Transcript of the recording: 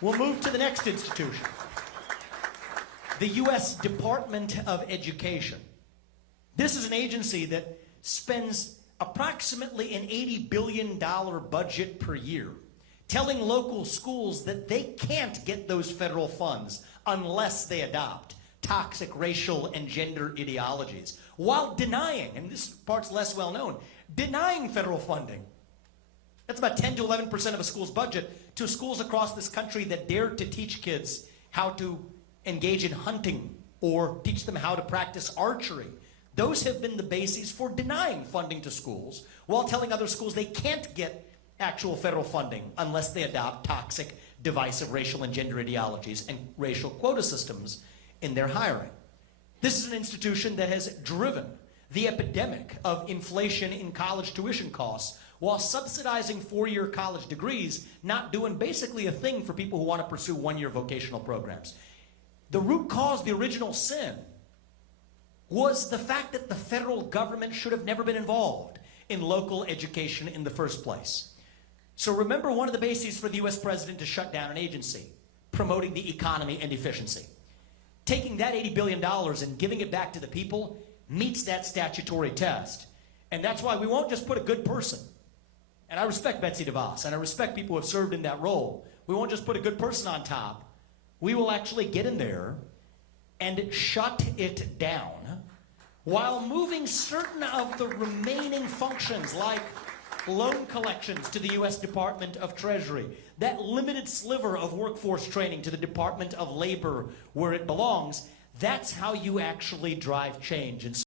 We'll move to the next institution. The U.S. Department of Education. This is an agency that spends approximately an $80 billion budget per year telling local schools that they can't get those federal funds unless they adopt toxic racial and gender ideologies, while denying, and this part's less well known, denying federal funding. That's about 10 to 11% of a school's budget to schools across this country that dare to teach kids how to engage in hunting or teach them how to practice archery. Those have been the bases for denying funding to schools while telling other schools they can't get actual federal funding unless they adopt toxic, divisive racial and gender ideologies and racial quota systems in their hiring. This is an institution that has driven the epidemic of inflation in college tuition costs while subsidizing four-year college degrees, not doing basically a thing for people who want to pursue one-year vocational programs. The root cause, the original sin, was the fact that the federal government should have never been involved in local education in the first place. So remember one of the bases for the US president to shut down an agency, promoting the economy and efficiency. Taking that $80 billion and giving it back to the people meets that statutory test. And that's why we won't just put a good person. And I respect Betsy DeVos, and I respect people who have served in that role. We won't just put a good person on top. We will actually get in there and shut it down while moving certain of the remaining functions like loan collections to the U.S. Department of Treasury, that limited sliver of workforce training to the Department of Labor where it belongs. That's how you actually drive change. And